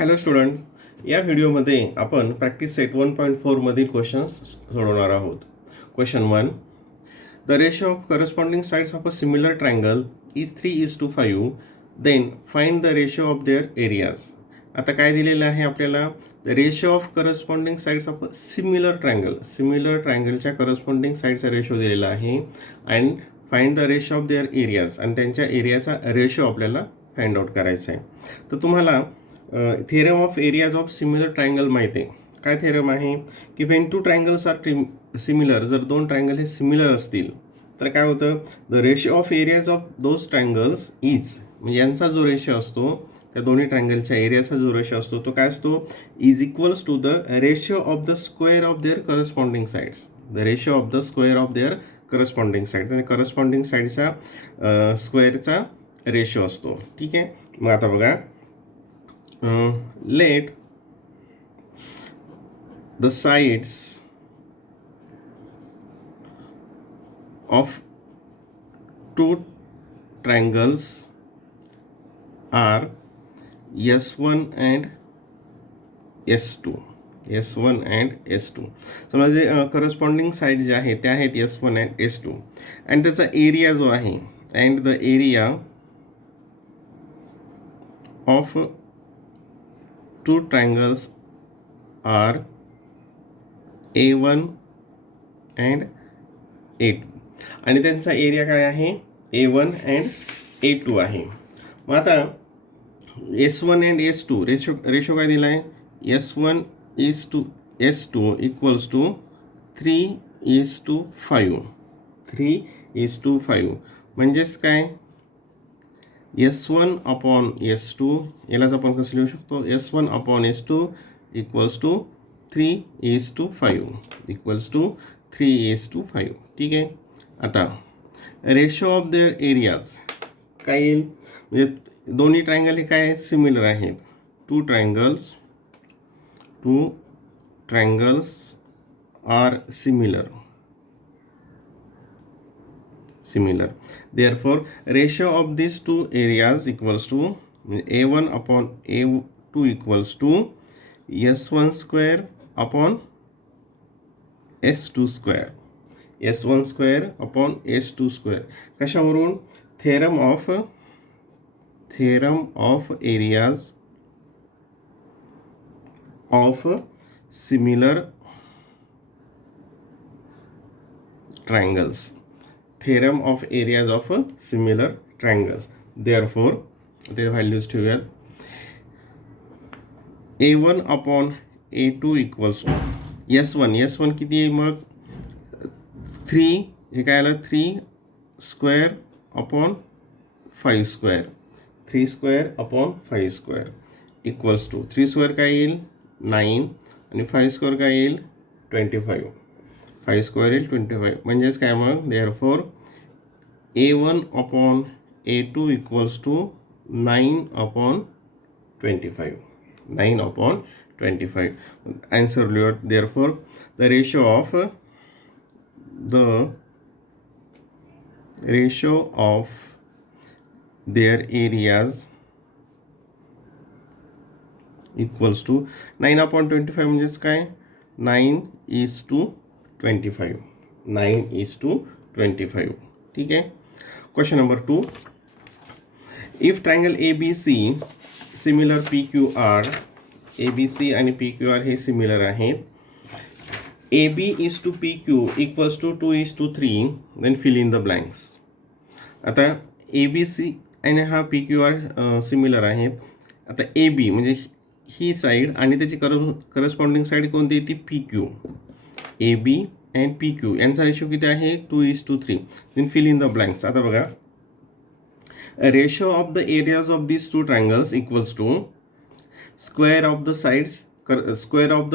Hello student, या व्हिडिओमध्ये आपण प्रॅक्टिस सेट 1.4 मधील क्वेश्चन्स सोडवणार आहोत. Question 1. The ratio of corresponding sides of a similar triangle is 3:5. Then find the ratio of their areas. आता काय दिलेलं आहे आपल्याला? The ratio of corresponding sides of a similar ट्रायंगलच्या करस्पॉन्डिंग साइडचा रेशो दिलेला आहे and find the ratio of their areas, आणि त्यांच्या एरियाचा रेशो आपल्याला फाइंड आउट करायचा आहे. तर तुम्हाला theorem of areas of similar triangle माहिती आहे. काय थेरम आहे की when two triangles are similar, जर दोन ट्रायंगल हे सिमिलर असतील तर काय होतं? The ratio of areas of those triangles is, म्हणजे यांचा जो रेशो असतो, त्या दोन्ही ट्रायंगलच्या एरियाचा जो रेशो असतो तो काय असतो? Is equals to the ratio of the square of their corresponding sides. The ratio of the square of their corresponding sides, आणि करस्पॉन्डिंग साइडचा स्क्वेअरचा रेशो असतो. ठीक आहे. मग आता बघा, let the sides of two triangles are S1 and S2. S1 and S2. समजा करस्पॉन्डिंग साइड जे आहे त्या आहेत S1 and S2, आणि त्याचा एरिया जो आहे, and the area of two triangles are A1 and A2, आणि त्यांचा एरिया काय आहे? A1 and A2 आहे. मग आता S1 and S2 रेशो काय दिला आहे? S1 is to S2 equals to 3:5. 3:5 म्हणजेच काय? S1 अपॉन S2, यालाच आपण कसं लिहू शकतो? S1 upon S2 equals to 3:5 equals to 3:5. ठीक आहे. आता रेशो ऑफ देअर एरियाज काय येईल? म्हणजे दोन्ही ट्रायंगल हे काय आहेत? सिमिलर आहेत. Two triangles are similar. Therefore, ratio of these two areas equals to A1 upon A2 equals to S1 square upon S2 square. S1 square upon S2 square. कशावरून? theorem of areas of similar triangles. Theorem of areas of similar triangles. Therefore, their values ठेवूयात. A1 upon A2 equals to S1 किती आहे मग? 3, हे काय आलं? 3 square upon 5 square. 3 square upon 5 square equals to 3 square काय येईल? 9, आणि 5 स्क्वेअर काय येईल? 25. 5 स्क्वेअर येईल 25. म्हणजेच काय मग? Therefore A1 upon A2 equals to 9 upon 25. 9 upon 25. Answer लिहूया. Therefore the ratio of their areas equals to 9 upon 25 म्हणजेच काय? 9:25. 9:25. ठीक आहे. Question number 2. If triangle ABC similar PQR, ABC आणि PQR हे सिमिलर आहेत. AB is to PQ equals to 2:3. then fill in the blanks. आता ABC आणि हा PQR सिमिलर आहेत. आता AB म्हणजे ही साईड आणि त्याची करस्पॉन्डिंग साईड कोणती आहे? ती PQ. AB अँड PQ यांचा रेशो किती आहे? 2:3. then fill in the blanks. आता बघा, ratio of the areas of this two triangles equals to square of the sides, square of the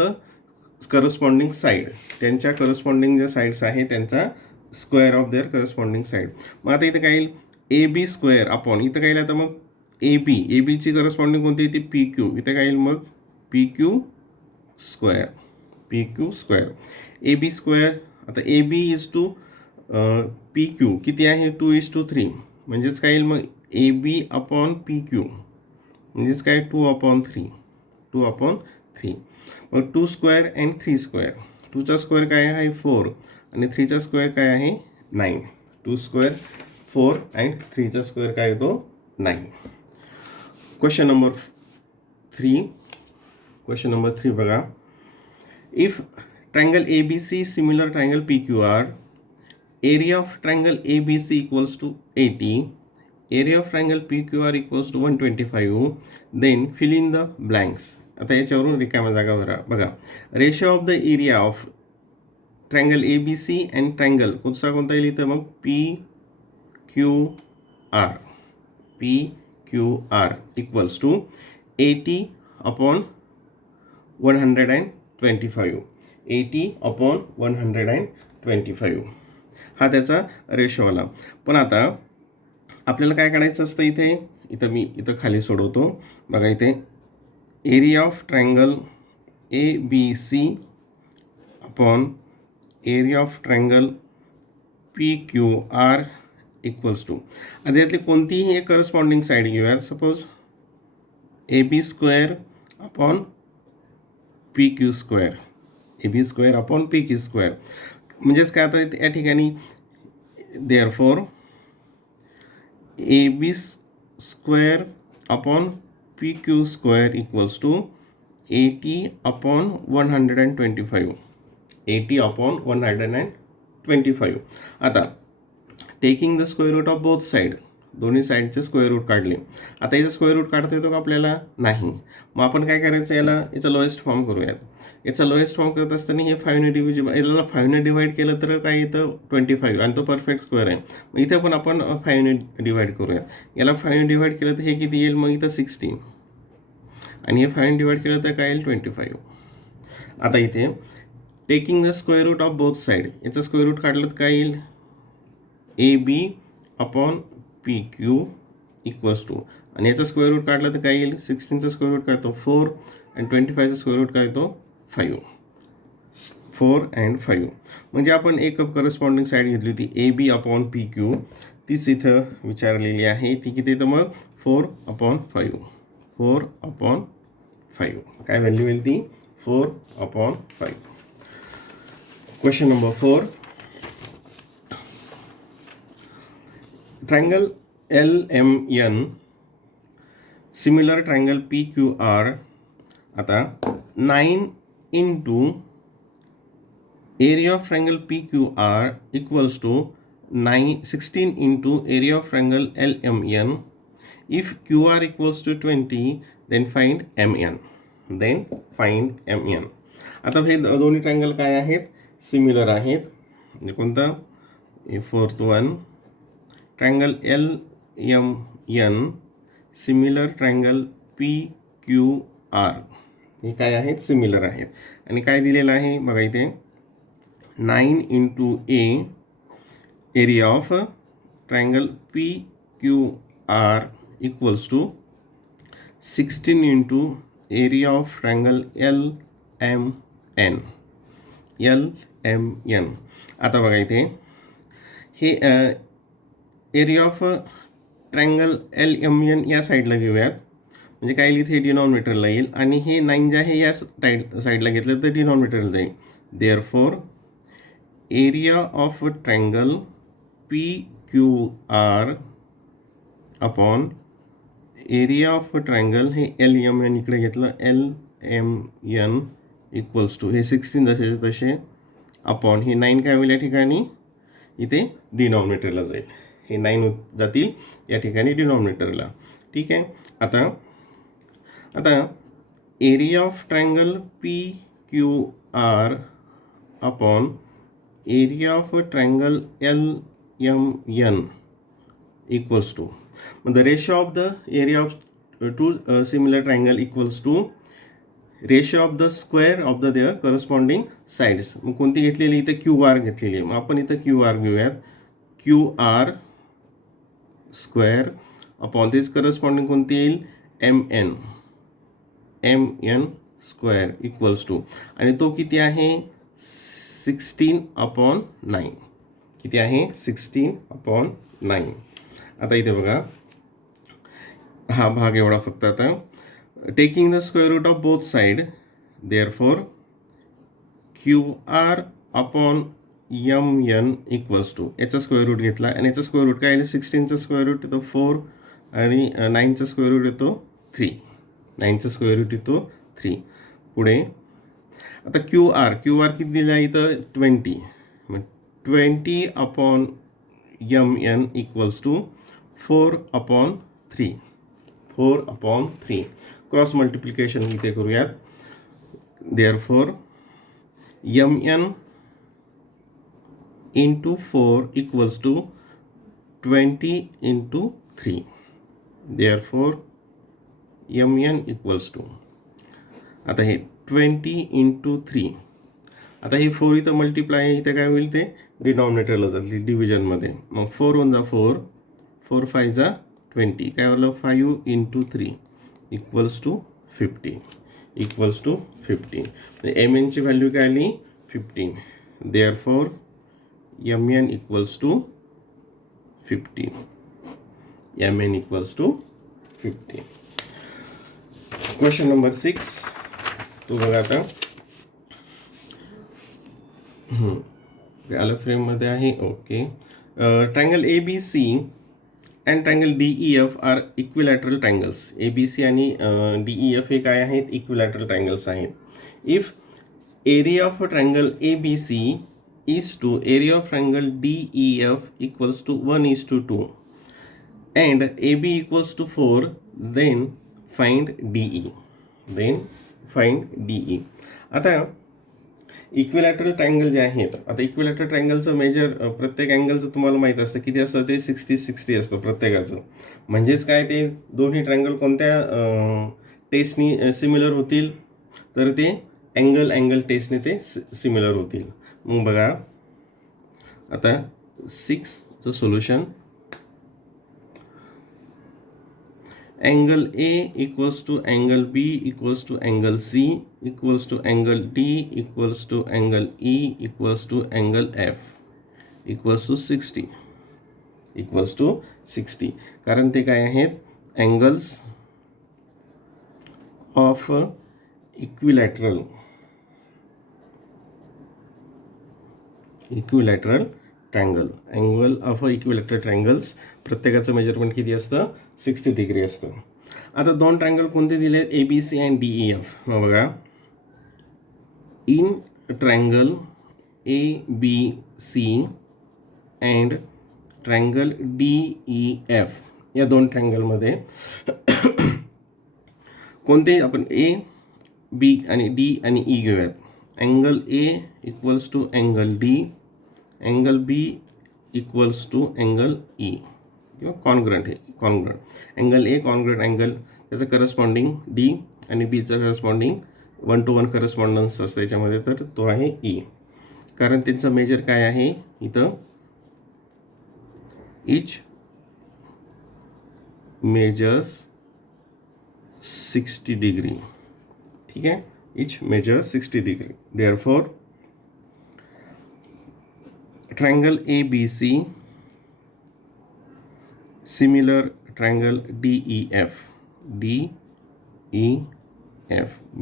corresponding side, त्यांच्या corresponding ज्या साइड्स आहेत त्यांचा square of their corresponding side. मग आता इथं काय येईल? AB स्क्वेअर अपॉन, इथं काय येईल आता मग? ABची करस्पॉन्डिंग कोणती? ती PQ. इथं काय येईल मग? PQ square. AB square. आता AB इज टू PQ किती आहे? 2:3. म्हणजेच काय येईल मग? AB अपॉन PQ म्हणजेच काय? 2/3. 2/3. मग 2 स्क्वेअर अँड 3 स्क्वेअर. 2चा स्क्वेअर काय आहे 4 आणि 3चा स्क्वेअर काय आहे 9. 2 स्क्वेअर 4 अँड 3चा स्क्वेअर काय येतो 9. क्वेश्चन नंबर 3 बघा. If triangle ABC similar triangle PQR, area of triangle ABC equals to 80, area of triangle PQR equals to 125, then fill in the blanks. आता याच्यावरून रिकाम्या जागा बघा. Ratio of the area of triangle ABC and triangle कोणता येईल इथं मग PQR equals to 80/125. 80/125 हा त्याचा रेशो आला. पण आता आपल्याला काय काढायचं असतं इथं मी खाली सोडवतो बघा. इथे area of triangle ABC upon area of triangle PQR equals to, आता यातली कोणतीही एक करस्पॉन्डिंग साईड घेऊयात. Suppose AB square upon PQ square, AB square upon PQ square. म्हणजेच काय आता या ठिकाणी therefore AB square upon PQ square equals to 80/125. 80/125. आता taking the square root of both side, दोन्ही साईडचे स्क्वेअर रूट काढले. आता याचं स्क्वेअर रूट काढता येतो का आपल्याला नाही. मग आपण काय करायचं याचा लोएस्ट फॉर्म करूयात. याचा लोएस्ट फॉर्म करत असताना हे 5ने डिव्हिजिबल, याला 5ने डिवाइड केलं तर काय येतं 25 आणि तो परफेक्ट स्क्वेअर आहे. मग इथं पण आपण 5ने डिवाइड करूयात. याला 5ने डिवाइड केलं तर हे किती येईल मग इथं 16 आणि हे 5ने डिवाइड केलं तर काय येईल 25. आता इथे taking the square root of both side, याचं स्क्वेअर रूट काढलं तर काय येईल AB/PQ इक्वल्स टू, आणि याचा स्क्वेअर रूट काढला तर काय येईल 16चा स्क्वेअर रूट काय येतो 4 आणि 25चा स्क्वेअर रूट काय येतो 5. 4 and 5 म्हणजे आपण एक करस्पॉन्डिंग साईड घेतली होती AB/PQ, तीच इथं विचारलेली आहे. ती किती येतं मग 4/5. 4/5 काय व्हॅल्यू येईल ती 4/5. Question number 4. Triangle LMN similar triangle PQR. आता 9 into area of triangle PQR equals to 16 into area of triangle LMN. If QR equals to 20, then find MN. आता हे दोन्ही ट्रायंगल काय आहेत सिमिलर आहेत. म्हणजे कोणतं 4th one triangle LMN similar triangle PQR हे काय आहेत सिमिलर आहेत. आणि काय दिलेलं आहे बघा इथे 9 into A area of triangle PQR equals to 16 into area of triangle LMN. आता बघा इथे हे एरिया ऑफ ट्रायंगल LMN या साईडला घेऊयात. म्हणजे काय येईल इथे डिनॉमिनेटरला येईल आणि हे 9 जे आहे या साईडला घेतलं तर डिनॉमिनेटरला जाईल. Therefore area of triangle PQR upon area of triangle हे LMN इकडे घेतलं LMN इक्वल्स टू हे 16 जसे तसे अपॉन हे 9 काय होईल या ठिकाणी इथे डिनॉमिनेटरला जाईल. हे 9 जातील या ठिकाणी डिनॉमिनेटरला. ठीक आहे. आता area of triangle PQR upon area of triangle LMN equals to, the ratio of the area of two similar triangle equals to ratio of the square of their corresponding sides. मग कोणती घेतलेली इथे QR घेतलेली आहे. मग आपण इथं QR घेऊयात. QR स्क्वेअर अपॉन दिस करस्पॉन्डिंग कोणती येईल MN स्क्वेअर इक्वल्स टू, आणि तो किती आहे 16/9. किती आहे 16/9. आता इथे बघा हा भाग एवढा फक्त आता taking the square root of both side, therefore QR upon MN equals to, याचा स्क्वेअर रूट घेतला आणि याचा स्क्वेअर रूट काय आहे, 16चा स्क्वेअर रूट येतो 4 आणि 9चा स्क्वेअर रूट येतो 3, 9चा स्क्वेअर रूट येतो 3. पुढे आता QR किती दिला आहे इथं 20, मग 20 upon MN equals to 4 upon 3, 4 upon 3. Cross multiplication इथे करूयात. Therefore MN into 4 equals to 20 into 3. Therefore MN equals to, आता हे 20 into 3, आता हे 4 इथं मल्टिप्लाय इथे काय होईल ते डिनॉमिनेटरला जातील डिव्हिजनमध्ये. मग 4 1 जा 4, 4 5 जा 20, काय होईल 5 into 3 equals to 15, equals to 15. MN ची व्हॅल्यू काय आली 15. Therefore MN equals to 15. MN equals to 15. Question number 6. तो बघा आता आलं फ्रेममध्ये आहे. Okay. Triangle ABC and triangle DEF are equilateral triangles. ABC आणि DEF हे काय आहेत, इक्विलॅटरल ट्रायंगल्स आहेत. If area of a triangle ABC is to area of triangle DEF equals to 1:2 and AB equals to 4, then find DE. Then find DE. आता equilateral triangle जे आहेत, आता equilateral ट्रायंगलचं major प्रत्येक अँगलचं तुम्हाला माहीत असतं किती असतं ते 60-60 असतं प्रत्येकाचं. म्हणजेच काय ते दोन्ही ट्रायंगल कोणत्या टेस्टनी सिमिलर होतील, तर ते अँगल टेस्टने ते सिमिलर होतील. मग बघा आता 6चं solution. Angle A equals to angle B equals to angle C equals to angle D equals to angle E equals to angle F equals to 60, equals to 60. कारण ते काय आहेत, angles of equilateral triangle. Angle of equilateral triangles प्रत्येकाचं measurement किती असतं, 60 degree असतं. आता दोन ट्रायंगल कोणते दिले आहेत, ABC अँड DEF. मग बघा, in triangle ABC and triangle DEF या दोन ट्रायंगलमध्ये कोणते आपण A, B आणि D आणि E घेऊयात. Angle A equals to angle D, angle B equals to angle E किंवा कॉन्ग्रंट. हे congruent angle A congruent angle, त्याचं करस्पॉन्डिंग D आणि Bचं करस्पॉन्डिंग 1-to-1 करस्पॉन्डन्स असतं याच्यामध्ये, तर तो आहे E. कारण त्यांचं मेजर काय आहे इथं, इच मेजर्स 60 डिग्री. ठीक आहे, each measures 60 degree. Therefore triangle ABC similar triangle DEF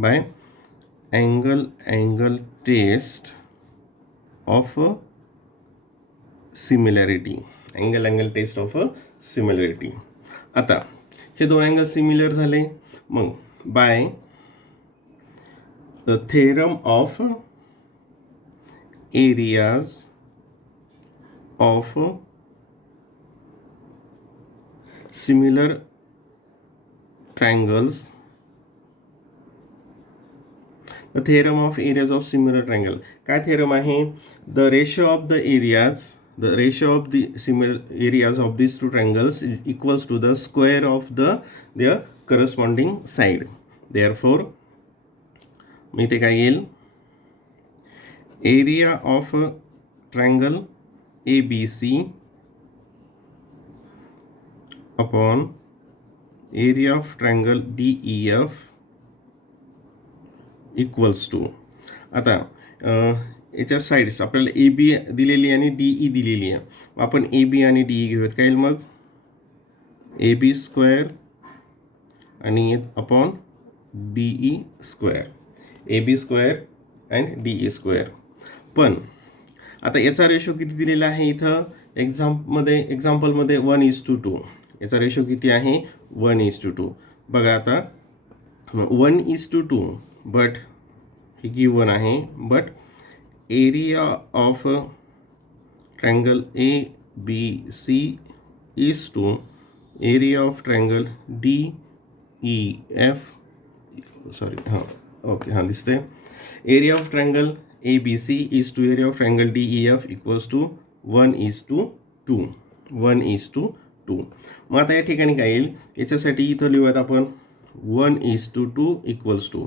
by angle test of similarity. angle test of similarity. आता हे दोन अँगल सिमिलर झाले, मग by the theorem of areas of similar triangles, the theorem of areas of similar triangle. काय theorem आहे, the ratio of the similar areas of these two triangles is equals to the square of their corresponding side. Therefore मी ते काय येईल, area of triangle ABC upon area of triangle DEF equals to. आता याच्या sides आपल्याला AB दिलेली आणि DE दिलेली आहे. आपण AB आणि DE घेऊयात. काय येईल मग, AB स्क्वेअर आणि upon DE square, AB square and DE square. पण आता याचा रेशो किती दिलेला आहे इथं एक्झाम्पलमध्ये 1:2. याचा रेशो किती आहे 1:2. बघा आता 1:2, बट हे गिवन आहे, but area of triangle ABC is to area of triangle DEF, sorry हां ओके हां दिसते, area of triangle ABC is to area of triangle DEF equals to 1:2. 1:2. मग आता या ठिकाणी काय येईल, याच्यासाठी इथं लिहूयात आपण 1:2 इक्वल्स टू,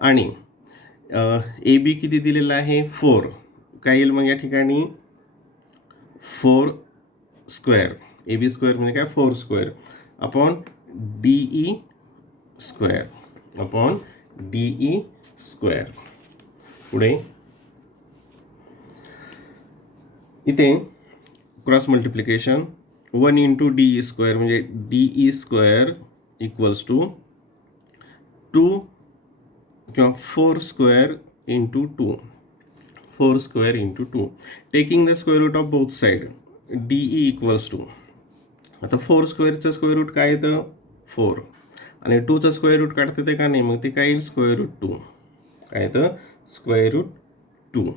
आणि AB किती दिलेला आहे 4. काय येईल मग या ठिकाणी 4 स्क्वेअर, AB स्क्वेअर म्हणजे काय 4 square upon DE square, upon DE square. पुढे इथे cross multiplication 1 into DE square म्हणजे DE स्क्वेअर इक्वल्स टू 2 किंवा 4 square into 2, 4 square into 2, taking the square root of both side. DE equals to, आता 4 स्क्वेअरचं square route काय येतं 4, आणि 2चं square route काढता येते का नाही, मग ते काय येईल स्क्वेअर रूट 2, काय येतं स्क्वेअर रूट 2.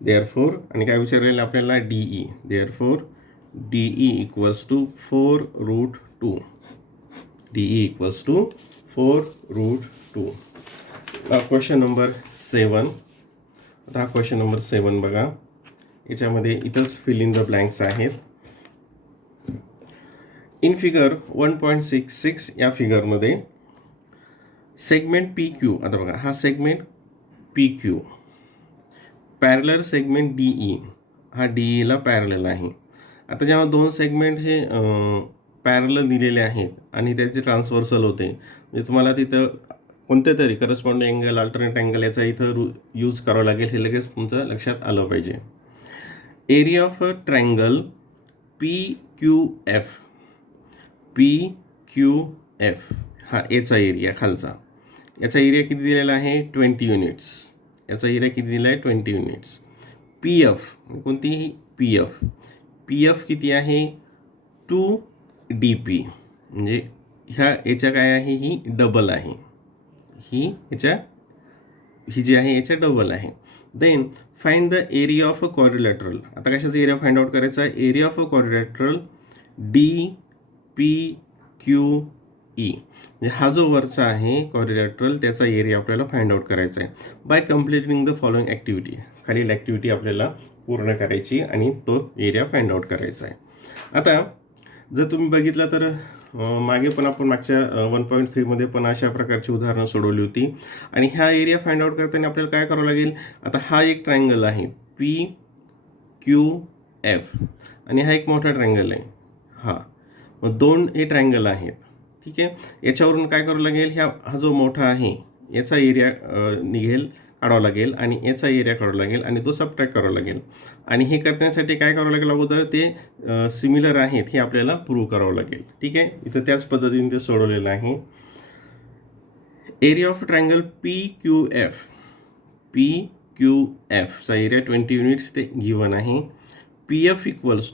देअरफोर, आणि काय विचारलेलं आपल्याला DE, therefore DE equals to 4√2. DE equals to 4√2. Question number 7. आता हा क्वेश्चन नंबर 7 बघा, याच्यामध्ये इथंच फिल इन द ब्लँक्स आहेत. इन फिगर 1.66 या फिगरमध्ये सेगमेंट PQ, आता बघा हा segment PQ parallel segment DE, हा DEला पॅरलल आहे. आता जेव्हा दोन सेगमेंट हे पॅरलल दिलेले आहेत आणि त्याचे ट्रान्सव्हर्सल होते, म्हणजे तुम्हाला तिथं कोणते तरी करस्पॉन्डिंग अँगल, अल्टरनेट अँगल याचा इथं यूज करावं लागेल, हे लगेच तुमचं लक्षात आलं पाहिजे. Area of a triangle PQF, PQF हा याचा एरिया खालचा, याचा एरिया किती दिलेला आहे 20 युनिट्स, याचा एरिया किती दिला आहे 20 युनिट्स. PF कोणतीही PF किती आहे 2DP, म्हणजे याच्या काय आहे ही डबल आहे, ही जी आहे याच्या डबल आहे. Then find the area of a quadrilateral. आता कशाचा एरिया फाइंड आउट करायचा आहे, area of a quadrilateral DPQE, म्हणजे हा जो वरचा आहे क्वाड्रिलॅटरल त्याचा एरिया आपल्याला फाइंड आउट करायचा आहे by completing the following activity. खालील ॲक्टिव्हिटी आपल्याला पूर्ण करायची आणि तो एरिया फाइंड आउट करायचा आहे. आता जर तुम्ही बघितलं तर मागे पण आपण मागच्या 1.3 पण अशा प्रकारची उदाहरणं सोडवली होती. आणि ह्या एरिया फाइंड आउट करताना आपल्याला काय करावं लागेल, आता हा एक ट्रायंगल आहे PQF आणि हा एक मोठा ट्रायंगल आहे, मग दोन हे ट्रायंगल आहेत, ठीक आहे. याच्यावरून काय करावं लागेल, हा जो मोठा आहे याचा एरिया काढावा लागेल आणि याचा एरिया काढावा लागेल आणि तो सबट्रॅक्ट करावा लागेल. आणि हे करण्यासाठी काय करावं लागेल, अगोदर ते सिमिलर आहेत हे आपल्याला प्रूव्ह करावं लागेल, ठीक आहे. इथं त्याच पद्धतीने ते सोडवलेलं आहे. एरिया ऑफ ट्रायंगल PQF चा एरिया 20 युनिट्स ते गिवन आहे. PF इक्वल्स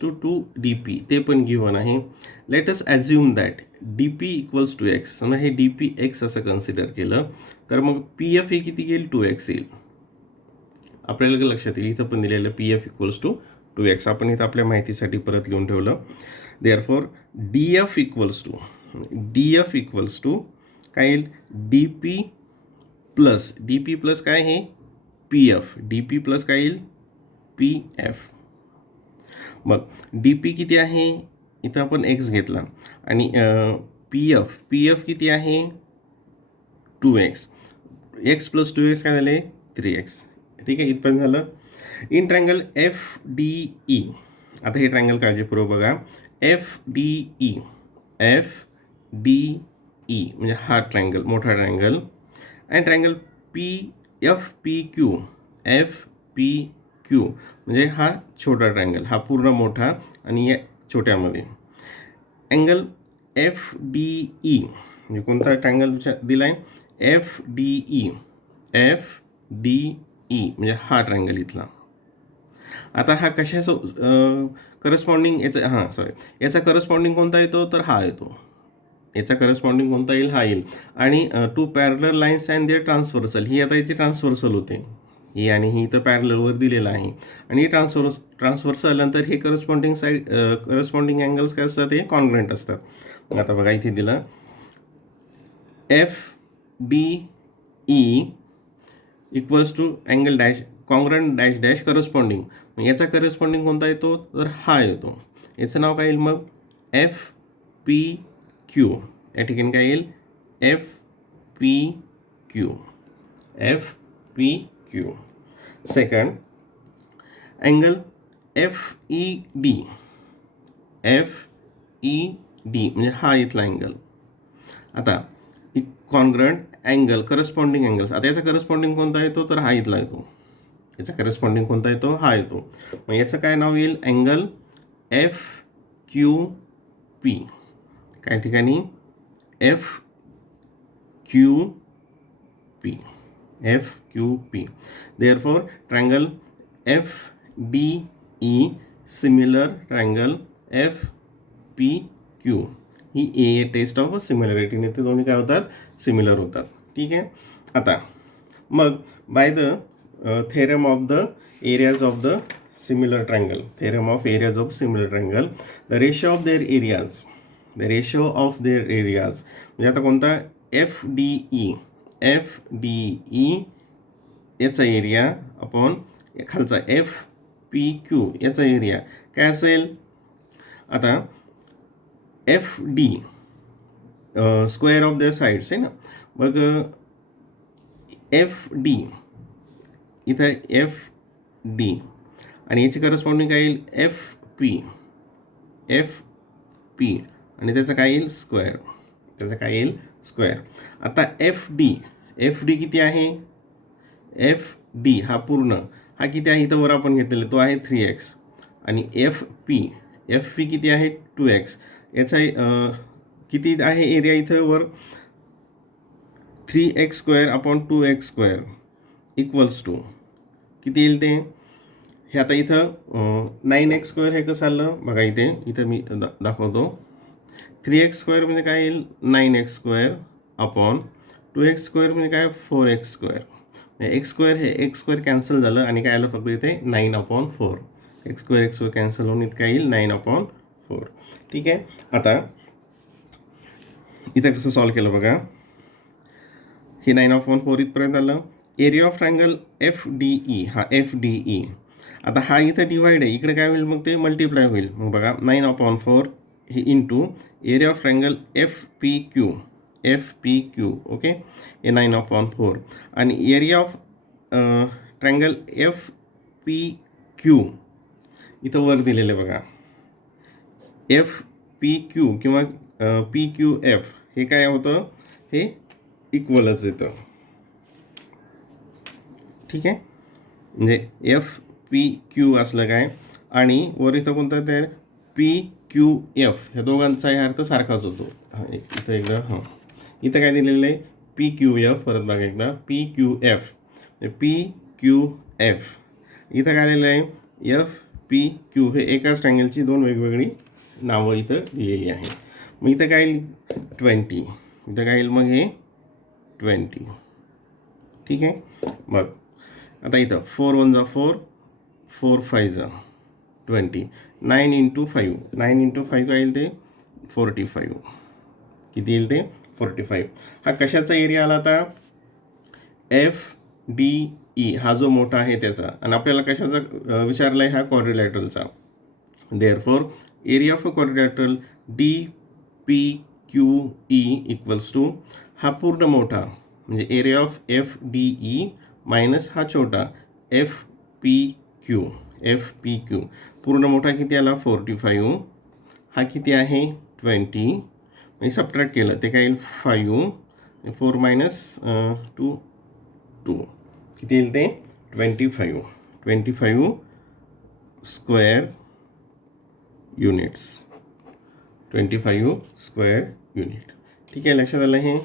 टू 2DP ते पण गिवन आहे. Let us assume that DP equals to X, समजा हे DP X असं कन्सिडर केलं तर मग PF हे किती येईल 2X येईल. आपल्याला लक्षात येईल इथं पण दिलेलं PF इक्वल्स टू 2X, आपण इथं आपल्या माहितीसाठी परत लिहून ठेवलं. देअरफॉर DF इक्वल्स टू काय येईल DP प्लस काय आहे PF, DP प्लस काय येईल PF. मग DP किती आहे, इथं आपण X घेतला आणि PF किती आहे 2X, X प्लस 2X काय झाले 3X, ठीक आहे. इथपर्यंत झालं. इन ट्रायंगल FDE, आता हे ट्रायंगल काळजीपूर्वक बघा, FDE म्हणजे हा ट्रायंगल मोठा ट्रायंगल, आणि ट्रायंगल FPQ म्हणजे हा छोटा ट्रायंगल, हा पूर्ण मोठा आणि या छोट्यामध्ये. अँगल FDE म्हणजे कोणता ट्रायंगल दिला आहे FDE. FDE म्हणजे हा ट्रायंगल इथला. आता हा कशाचं करस्पॉन्डिंग याचा याचा करस्पॉन्डिंग कोणता येतो तर हा येतो. याचा करस्पॉन्डिंग कोणता येईल हा येईल. आणि two parallel lines and their transversal, ही आता याची ट्रान्सव्हर्सल होते. ही आणि ही इथं पॅरलरवर दिलेलं आहे. आणि ट्रान्सव्हर्सल नंतर हे करस्पॉन्डिंग करस्पॉन्डिंग अँगल्स काय असतात ते कॉन्ग्रंट असतात. आता बघा इथे दिलं FDE equals to angle dash congruent dash dash corresponding. याचा करस्पॉन्डिंग कोणता येतो तर हा येतो. याचं नाव काय येईल मग FPQ. या ठिकाणी काय येईल FPQ. FPQ. Second angle FED. FED म्हणजे हा इथला अँगल. आता कॉन्ग्रंट अँगल करस्पॉन्डिंग अँगल्स. आता याचा करस्पॉन्डिंग कोणता येतो तर हा इथला येतो. याचा करस्पॉन्डिंग कोणता येतो हा येतो. मग याचं काय नाव येईल अँगल FQP. काय ठिकाणी FQP. FQP. Therefore triangle FDE similar triangle FPQ. ही ए टेस्ट ऑफ सिमिलरिटीने ते दोन्ही काय होतात सिमिलर होतात. ठीक आहे. आता मग by the theorem of the areas of the similar triangle. Theorem of areas of similar triangle. The ratio of their areas. The ratio of their areas म्हणजे आता कोणता FDE. FDE याचा एरिया अपॉन खालचा FPQ याचा area काय असेल. आता FD square of the sides आहे ना. मग FD इथं FD आणि याची करस्पॉन्डिंग काय येईल FP आणि त्याचं काय येईल स्क्वेअर. त्याचं काय येईल स्क्वेअर. आता FD किती आहे FD हा पूर्ण हा किती आहे इथं वर आपण घेतलेला तो आहे 3x. आणि FP किती आहे 2x. याचा किती आहे एरिया इथं वर 3x² upon 2x² equals to किती येईल ते. हे आता इथं 9x² हे कसं आलं बघा इथं मी दाखवतो. 3x² म्हणजे काय येईल 9x² अपॉन 2x² म्हणजे काय 4x². x² हे x² कॅन्सल झालं आणि काय आलं फक्त इथे 9/4. x² कॅन्सल होऊन इथं काय येईल 9/4. ठीक आहे. आता इथं कसं सॉल्व केलं बघा. हे 9/4 इथपर्यंत आलं. एरिया ऑफ ट्रायंगल FDE हा FDE. आता हा इथं डिवाइड आहे इकडे काय होईल मग ते मल्टिप्लाय होईल. मग बघा 9/4 हे into area of triangle FPQ. Okay. हे 9/4 आणि एरिया ऑफ ट्रायंगल FPQ इथं वर दिलेलं बघा. FPQ किंवा PQF हे काय होतं हे इक्वलच येतं. ठीक आहे. म्हणजे FPQ असलं काय आणि वर इथं कोणतं ते PQF ह्या दोघांचाही अर्थ सारखाच होतो. इथं एकदा इथं काय दिलेलं आहे PQF. परत बघा एकदा PQF. इथं काय दिलेलं आहे FPQ. हे एकाच ट्रायंगलची दोन वेगवेगळी नावं इथं दिलेली आहे. मग इथं काय येईल 20. इथं काय येईल मग हे 20. ठीक आहे. मग आता इथं 4 1 जा 4 4 5 जा 20. 9 × 5 काय येईल ते 45. किती येईल ते 45. हा कशाचा एरिया आला आता FDE हा जो मोठा आहे त्याचा. आणि आपल्याला कशाचा विचारला आहे हा क्वाड्रिलॅटरलचा. Therefore area of a quadrilateral DPQE equals to हा पूर्ण मोठा म्हणजे एरिया ऑफ FDE मायनस हा छोटा FPQ. पूर्ण मोठा किती आला 45. हा किती आहे 20. मी सबट्रॅक्ट केलं ते काय येईल 5. 4 - 2 2 किती येईल ते 25 स्क्वेअर युनिट्स. 25 square unit. ठीक आहे, लक्षात आलं हे.